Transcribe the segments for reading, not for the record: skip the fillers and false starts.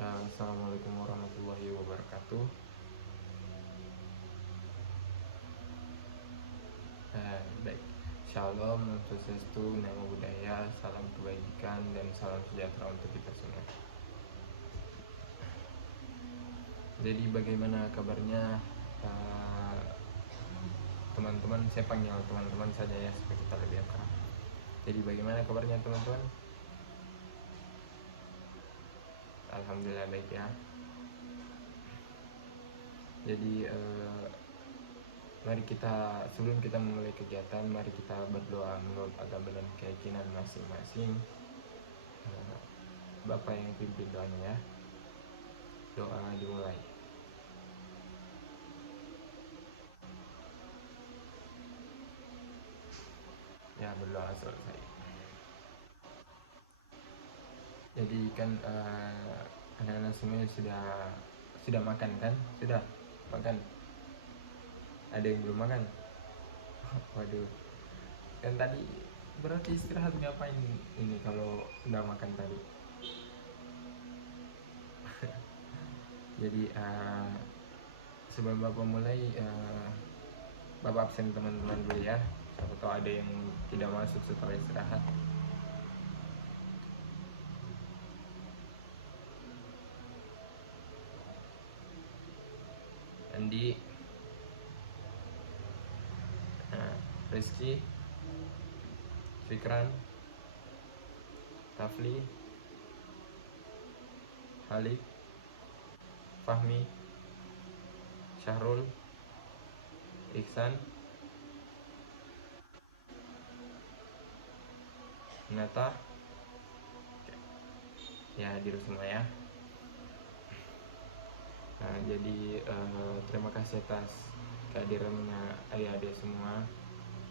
Assalamualaikum warahmatullahi wabarakatuh. Baik, Shalom, Om Swastiastu, Namo Buddhaya, salam kebaikan dan salam sejahtera untuk kita semua. Jadi bagaimana kabarnya teman-teman? Saya panggil teman-teman saja ya supaya kita lebih akrab. Jadi bagaimana kabarnya teman-teman? Alhamdulillah baik ya. Jadi mari kita, sebelum kita memulai kegiatan, mari kita berdoa menurut agama dan keyakinan masing-masing. Bapak yang pimpin doanya ya. Doa dimulai. Ya, berdoa selesai. Jadi kan anak-anak semua sudah makan kan? Sudah makan? Ada yang belum makan? Waduh, kan tadi berarti istirahat ngapain ini kalau udah makan tadi? Jadi sebelum Bapak mulai, Bapak absen teman-teman dulu ya. Siapa tahu ada yang tidak masuk setelah istirahat. Andi, Rizky, Fikran, Tafli, Halik, Fahmi, Syahrul, Iksan, Nata, ya hadir semua ya. Jadi terima kasih atas kehadirannya adik-adik semua.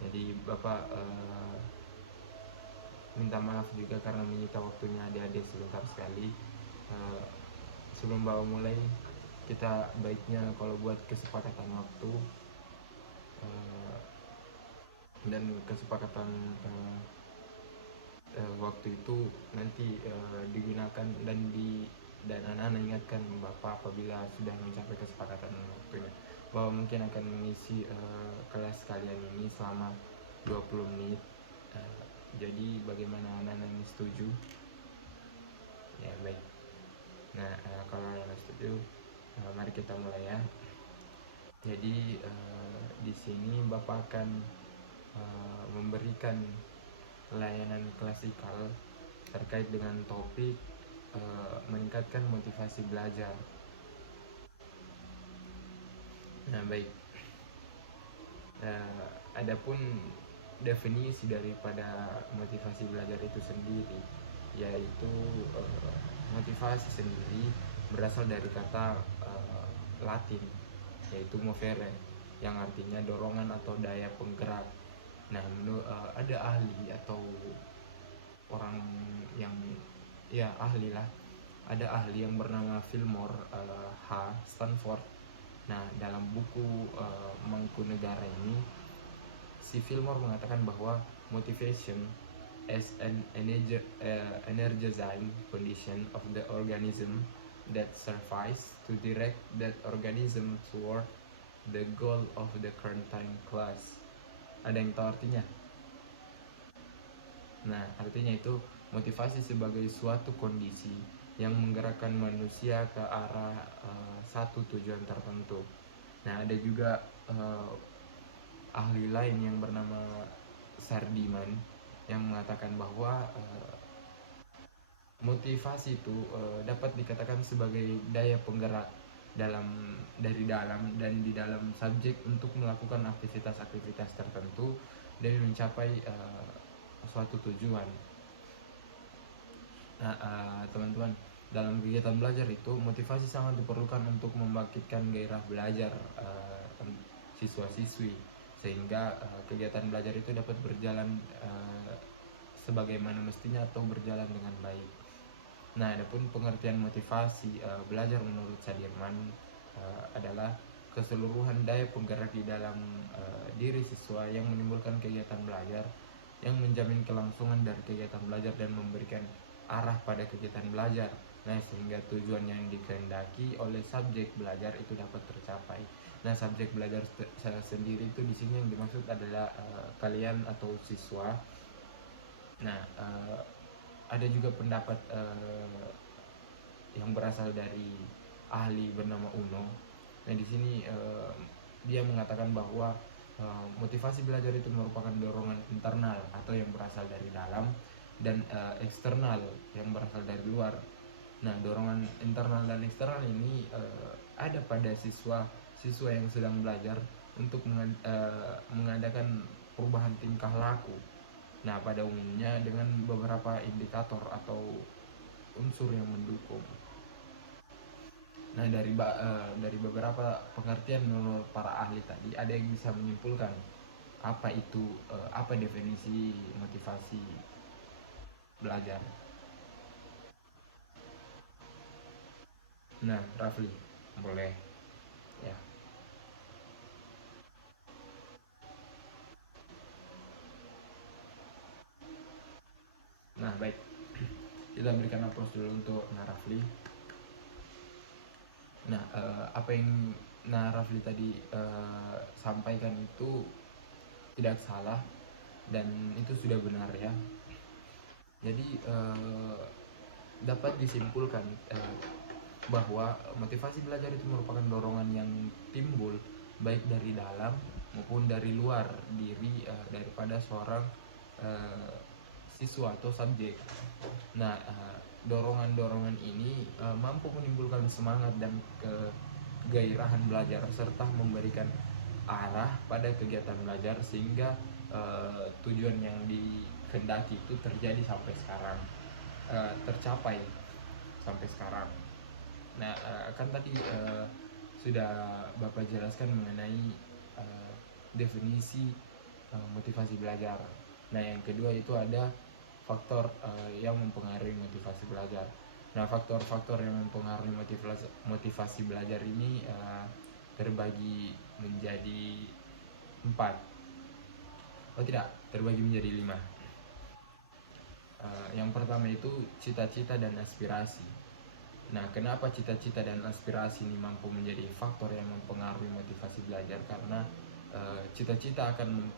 Jadi Bapak minta maaf juga karena menyita waktunya adik-adik sebentar sekali. Sebelum Bapak mulai, kita baiknya kalau buat kesepakatan waktu dan kesepakatan waktu itu nanti digunakan dan anak-anak ingatkan Bapak apabila sudah mencapai kesepakatan waktunya bahwa mungkin akan mengisi kelas kalian ini selama 20 menit. Jadi bagaimana anak-anak ini setuju? Ya baik. Nah kalau anak setuju, mari kita mulai ya. Jadi di sini Bapak akan memberikan layanan klasikal terkait dengan topik meningkatkan motivasi belajar. Nah baik, adapun definisi daripada motivasi belajar itu sendiri, yaitu motivasi sendiri berasal dari kata Latin, yaitu movere, yang artinya dorongan atau daya penggerak. Nah, ada ahli atau orang yang ya ahli lah, ada ahli yang bernama Fillmore H. Stanford. Nah, dalam buku Mangkunegara ini, si Fillmore mengatakan bahwa motivation as an energizing condition of the organism that suffice to direct that organism toward the goal of the current time class. Ada yang tahu artinya? Nah, artinya itu motivasi sebagai suatu kondisi yang menggerakkan manusia ke arah satu tujuan tertentu. Nah, ada juga ahli lain yang bernama Sardiman yang mengatakan bahwa motivasi itu dapat dikatakan sebagai daya penggerak dari dalam dan di dalam subjek untuk melakukan aktivitas-aktivitas tertentu dan mencapai suatu tujuan. Nah, teman-teman, dalam kegiatan belajar itu motivasi sangat diperlukan untuk membangkitkan gairah belajar siswa-siswi sehingga kegiatan belajar itu dapat berjalan sebagaimana mestinya atau berjalan dengan baik. Nah, adapun pengertian motivasi belajar menurut Sadirman adalah keseluruhan daya penggerak di dalam diri siswa yang menimbulkan kegiatan belajar, yang menjamin kelangsungan dari kegiatan belajar dan memberikan arah pada kegiatan belajar. Nah, sehingga tujuan yang dikehendaki oleh subjek belajar itu dapat tercapai. Nah, subjek belajar sendiri itu di sini yang dimaksud adalah kalian atau siswa. Nah, ada juga pendapat yang berasal dari ahli bernama Uno. Nah, di sini dia mengatakan bahwa motivasi belajar itu merupakan dorongan internal atau yang berasal dari dalam, dan eksternal yang berasal dari luar. Nah, dorongan internal dan eksternal ini ada pada siswa yang sedang belajar untuk mengadakan perubahan tingkah laku. Nah, pada umumnya dengan beberapa indikator atau unsur yang mendukung. Nah, dari beberapa pengertian menurut para ahli tadi, ada yang bisa menyimpulkan apa definisi motivasi belajar. Nah, Rafli, boleh ya. Nah, baik. Kita berikan aplaus dulu untuk Rafli. Nah, apa yang Rafli tadi sampaikan itu tidak salah dan itu sudah benar ya. Jadi dapat disimpulkan bahwa motivasi belajar itu merupakan dorongan yang timbul baik dari dalam maupun dari luar diri daripada seorang uh, siswa atau subjek. Nah, dorongan-dorongan ini mampu menimbulkan semangat dan kegairahan belajar serta memberikan arah pada kegiatan belajar sehingga tujuan yang dikehendaki itu terjadi sampai sekarang, tercapai sampai sekarang. Nah, kan tadi sudah Bapak jelaskan mengenai definisi motivasi belajar. Nah, yang kedua itu ada faktor yang mempengaruhi motivasi belajar. Nah, faktor-faktor yang mempengaruhi motivasi belajar ini terbagi menjadi 4. Oh tidak, terbagi menjadi 5. Yang pertama itu cita-cita dan aspirasi. Nah, kenapa cita-cita dan aspirasi ini mampu menjadi faktor yang mempengaruhi motivasi belajar? Karena cita-cita akan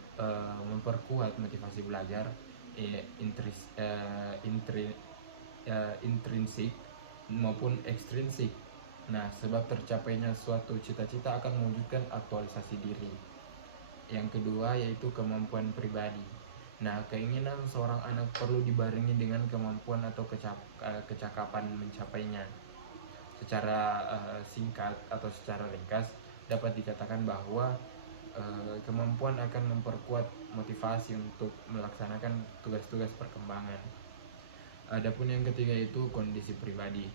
memperkuat motivasi belajar, intrinsik maupun ekstrinsik. Nah, sebab tercapainya suatu cita-cita akan mewujudkan aktualisasi diri. Yang kedua yaitu kemampuan pribadi. Nah, keinginan seorang anak perlu dibarengi dengan kemampuan atau kecakapan mencapainya. Secara singkat atau secara ringkas dapat dikatakan bahwa kemampuan akan memperkuat motivasi untuk melaksanakan tugas-tugas perkembangan. Adapun yang ketiga itu kondisi pribadi.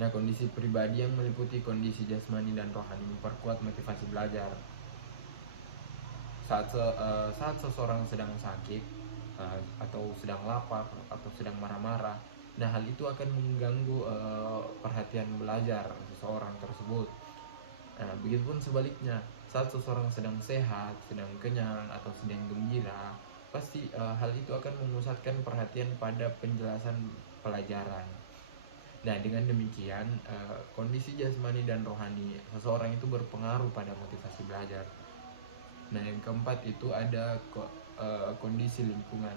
Nah, kondisi pribadi yang meliputi kondisi jasmani dan rohani memperkuat motivasi belajar. Saat seseorang sedang sakit atau sedang lapar atau sedang marah-marah, nah hal itu akan mengganggu perhatian belajar seseorang tersebut. Nah, begitupun sebaliknya, saat seseorang sedang sehat, sedang kenyang atau sedang gembira, pasti hal itu akan memusatkan perhatian pada penjelasan pelajaran. Nah, dengan demikian kondisi jasmani dan rohani seseorang itu berpengaruh pada motivasi belajar. Nah, yang keempat itu ada kondisi lingkungan.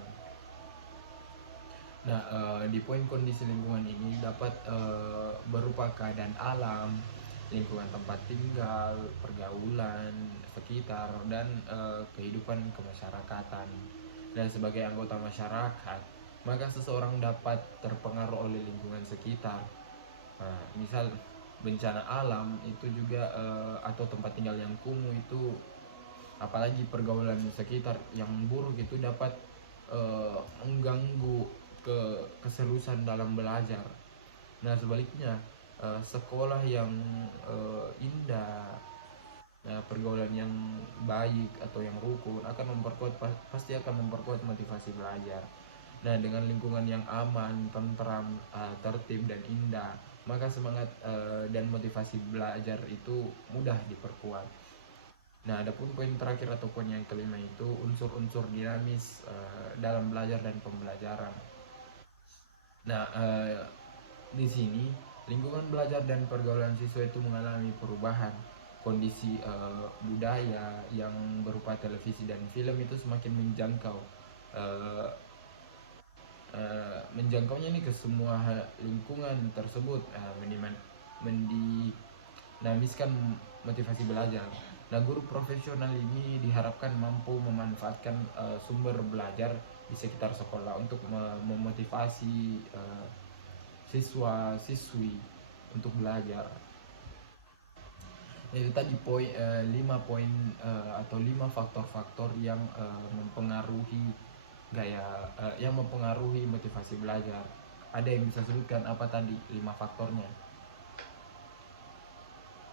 Nah, di poin kondisi lingkungan ini dapat berupa keadaan alam, lingkungan tempat tinggal, pergaulan sekitar, dan kehidupan kemasyarakatan. Dan sebagai anggota masyarakat, maka seseorang dapat terpengaruh oleh lingkungan sekitar. Nah, misal bencana alam itu juga atau tempat tinggal yang kumuh itu, apalagi pergaulan sekitar yang buruk itu dapat mengganggu keseriusan dalam belajar. Nah, sebaliknya sekolah yang indah, pergaulan yang baik atau yang rukun akan pasti akan memperkuat motivasi belajar. Nah, dengan lingkungan yang aman, tentram, tertib dan indah, maka semangat dan motivasi belajar itu mudah diperkuat. Nah, adapun poin terakhir atau poin yang kelima itu unsur-unsur dinamis dalam belajar dan pembelajaran. Nah, Di sini, lingkungan belajar dan pergaulan siswa itu mengalami perubahan. Kondisi budaya yang berupa televisi dan film itu semakin menjangkau, eh, menjangkaunya nih ke semua lingkungan tersebut, mendinamiskan motivasi belajar. Nah, guru profesional ini diharapkan mampu memanfaatkan sumber belajar di sekitar sekolah untuk memotivasi siswa-siswi untuk belajar. Itu tadi 5 poin atau 5 faktor-faktor yang mempengaruhi yang mempengaruhi motivasi belajar. Ada yang bisa sebutkan apa tadi 5 faktornya?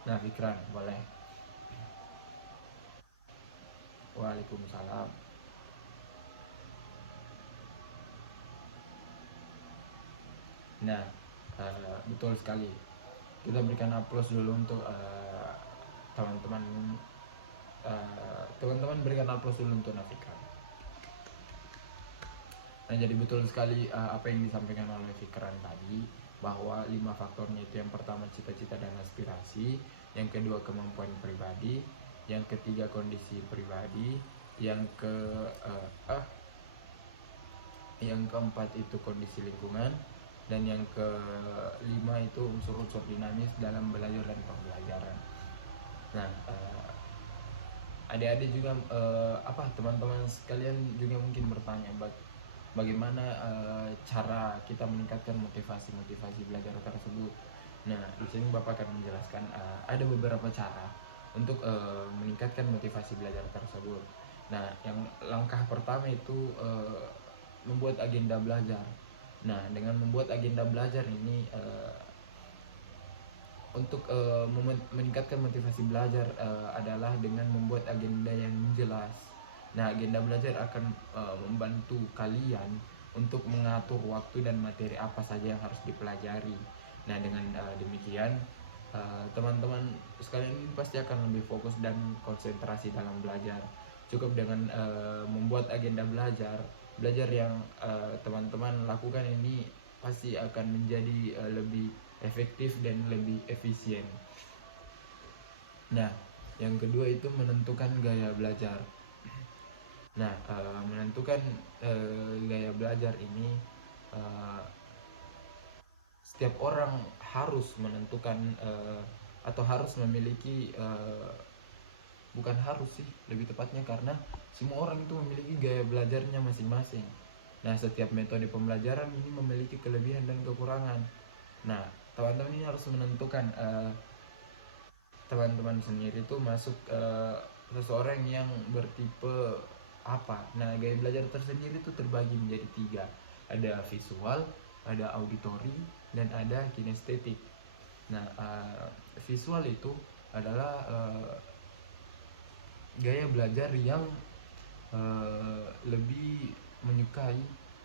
Nah, Fikran, boleh. Waalaikumsalam. Nah, betul sekali. Kita berikan aplaus dulu untuk teman-teman. Teman-teman berikan aplaus dulu untuk Nafika. Nah, jadi betul sekali apa yang disampaikan oleh Fikran tadi, bahwa 5 faktornya itu: yang pertama cita-cita dan aspirasi, yang kedua kemampuan pribadi, yang ketiga kondisi pribadi, yang yang keempat itu kondisi lingkungan, dan yang kelima itu unsur-unsur dinamis dalam belajar dan pembelajaran. Nah, adik-adik juga teman-teman sekalian juga mungkin bertanya, bagaimana cara kita meningkatkan motivasi belajar tersebut. Nah, di sini Bapak akan menjelaskan ada beberapa cara untuk meningkatkan motivasi belajar tersebut. Nah, yang langkah pertama itu membuat agenda belajar. Nah, dengan membuat agenda belajar ini untuk meningkatkan motivasi belajar adalah dengan membuat agenda yang jelas. Nah, agenda belajar akan membantu kalian untuk mengatur waktu dan materi apa saja yang harus dipelajari. Nah, dengan demikian teman-teman sekalian ini pasti akan lebih fokus dan konsentrasi dalam belajar. Cukup dengan membuat agenda belajar yang teman-teman lakukan ini pasti akan menjadi lebih efektif dan lebih efisien. Nah, yang kedua itu menentukan gaya belajar. Nah, menentukan gaya belajar ini, setiap orang harus menentukan atau harus memiliki, bukan harus sih, lebih tepatnya karena semua orang itu memiliki gaya belajarnya masing-masing. Nah, setiap metode pembelajaran ini memiliki kelebihan dan kekurangan. Nah, teman-teman ini harus menentukan teman-teman sendiri itu masuk seseorang yang bertipe apa. Nah, gaya belajar tersendiri itu terbagi menjadi 3. Ada visual, ada auditory, dan ada kinestetik. Nah, visual itu adalah gaya belajar yang lebih menyukai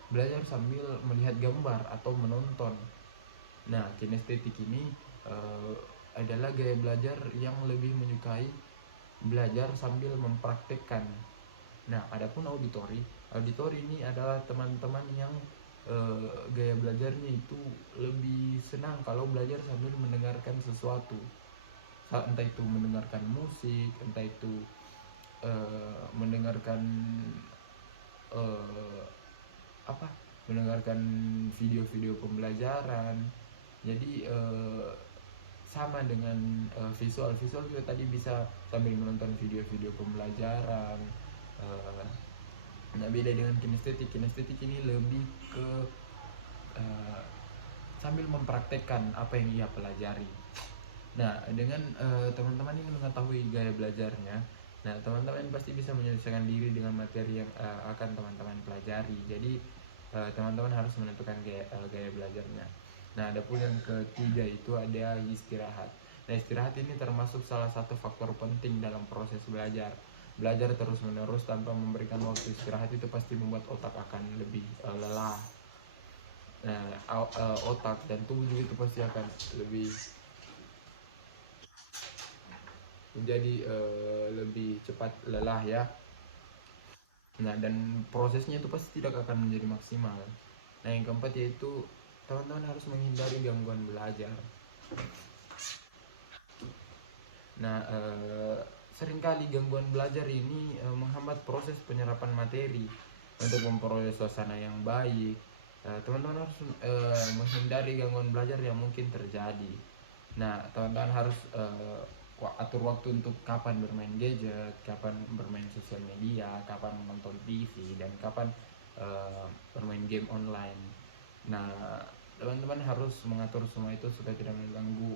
belajar sambil melihat gambar atau menonton. Nah, kinestetik ini adalah gaya belajar yang lebih menyukai belajar sambil mempraktekkan. Nah, adapun auditori ini adalah teman-teman yang gaya belajarnya itu lebih senang kalau belajar sambil mendengarkan sesuatu, entah itu mendengarkan musik, entah itu mendengarkan apa mendengarkan video-video pembelajaran. Jadi sama dengan visual juga tadi bisa sambil menonton video-video pembelajaran. Nah, beda dengan kinestetik ini lebih ke sambil mempraktekkan apa yang ia pelajari. Nah, dengan teman-teman ini mengetahui gaya belajarnya, nah teman-teman pasti bisa menyelesaikan diri dengan materi yang akan teman-teman pelajari. Jadi teman-teman harus menentukan gaya belajarnya. Nah, adapun yang ketiga itu ada istirahat. Nah, istirahat ini termasuk salah satu faktor penting dalam proses belajar. Belajar terus-menerus tanpa memberikan waktu istirahat itu pasti membuat otak akan lebih lelah. Nah, otak dan tubuh juga itu pasti akan lebih menjadi lebih cepat lelah ya. Nah, dan prosesnya itu pasti tidak akan menjadi maksimal. Nah, yang keempat yaitu teman-teman harus menghindari gangguan belajar. Nah, seringkali gangguan belajar ini menghambat proses penyerapan materi. Untuk memperoleh suasana yang baik, teman-teman harus menghindari gangguan belajar yang mungkin terjadi. Nah, teman-teman harus atur waktu untuk kapan bermain gadget, kapan bermain sosial media, kapan menonton TV, dan kapan bermain game online. Nah, teman-teman harus mengatur semua itu supaya tidak mengganggu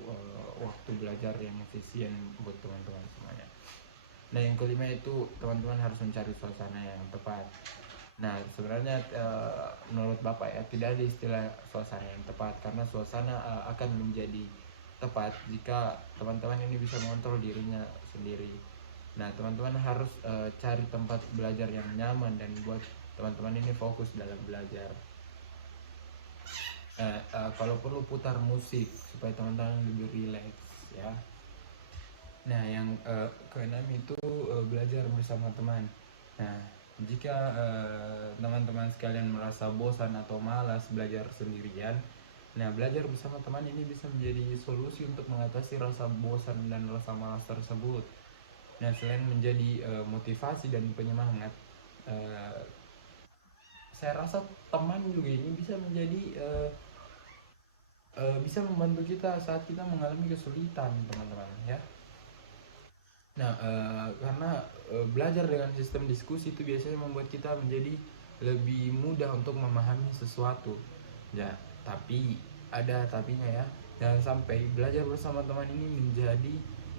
waktu belajar yang efisien buat teman-teman semuanya. Nah, yang kelima itu teman-teman harus mencari suasana yang tepat. Nah, sebenarnya menurut Bapak ya, tidak ada istilah suasana yang tepat, karena suasana akan menjadi tepat jika teman-teman ini bisa mengontrol dirinya sendiri. Nah, teman-teman harus cari tempat belajar yang nyaman dan buat teman-teman ini fokus dalam belajar. Kalau perlu putar musik supaya teman-teman lebih rileks ya. Nah, yang keenam itu belajar bersama teman. Nah, jika teman-teman sekalian merasa bosan atau malas belajar sendirian, nah belajar bersama teman ini bisa menjadi solusi untuk mengatasi rasa bosan dan rasa malas tersebut. Nah, selain menjadi motivasi dan penyemangat, saya rasa teman juga ini bisa menjadi bisa membantu kita saat kita mengalami kesulitan, teman-teman ya. Nah, karena belajar dengan sistem diskusi itu biasanya membuat kita menjadi lebih mudah untuk memahami sesuatu. Ya, tapi ada tapinya ya. Jangan sampai belajar bersama teman ini menjadi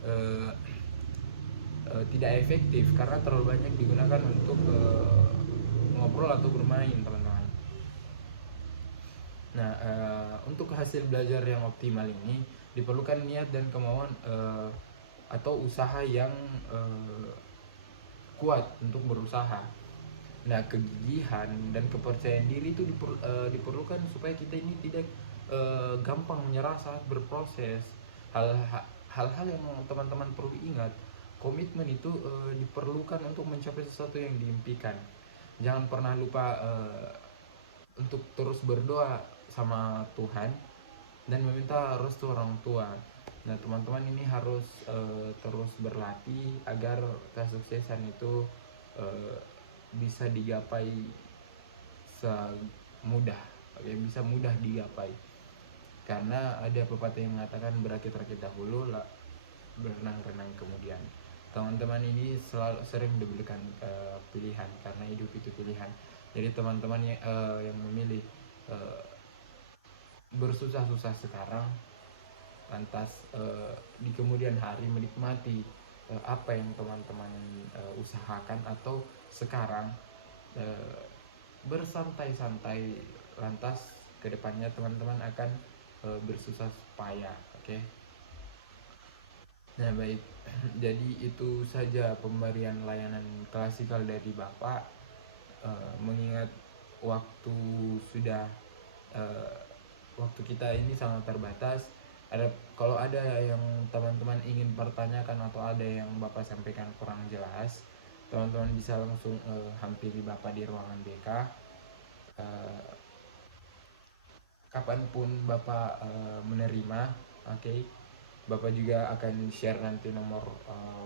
uh, tidak efektif karena terlalu banyak digunakan untuk ngobrol atau bermain, teman-teman. Nah, untuk hasil belajar yang optimal ini diperlukan niat dan kemauan atau usaha yang kuat untuk berusaha. Nah, kegigihan dan kepercayaan diri itu diperlukan supaya kita ini tidak gampang menyerah saat berproses. Hal-hal yang teman-teman perlu ingat, komitmen itu diperlukan untuk mencapai sesuatu yang diimpikan. Jangan pernah lupa untuk terus berdoa sama Tuhan dan meminta restu orang tua. Nah, teman-teman ini harus terus berlatih agar kesuksesan itu uh, bisa digapai semudah, ya, bisa mudah digapai. Karena ada pepatah yang mengatakan berakit-rakit dahulu lah, berenang-renang kemudian. Teman-teman ini selalu sering diberikan pilihan, karena hidup itu pilihan. Jadi teman-teman yang memilih bersusah-susah sekarang, lantas di kemudian hari menikmati apa yang teman-teman usahakan, atau sekarang bersantai-santai, lantas kedepannya teman-teman akan bersusah payah. Oke. Nah, baik. Jadi itu saja pemberian layanan klasikal dari Bapak. Mengingat waktu sudah uh, waktu kita ini sangat terbatas. Kalau ada yang teman-teman ingin pertanyakan atau ada yang Bapak sampaikan kurang jelas, teman-teman bisa langsung hampiri Bapak di ruangan BK. Kapanpun Bapak menerima, oke. Bapak juga akan share nanti nomor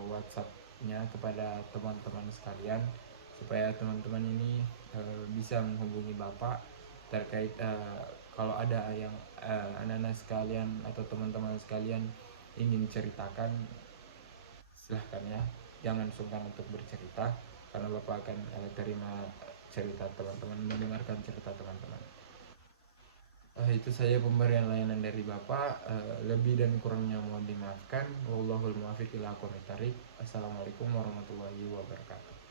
WhatsApp-nya kepada teman-teman sekalian supaya teman-teman ini bisa menghubungi Bapak terkait kalau ada yang anak-anak sekalian atau teman-teman sekalian ingin ceritakan, silahkan ya, jangan sungkan untuk bercerita karena Bapak akan terima cerita teman-teman, mendengarkan cerita teman-teman. Itu saja pemberian layanan dari Bapak. Lebih dan kurangnya mohon dimaafkan. Wallahul muwaffiq ila aqwamit thoriq. Assalamualaikum warahmatullahi wabarakatuh.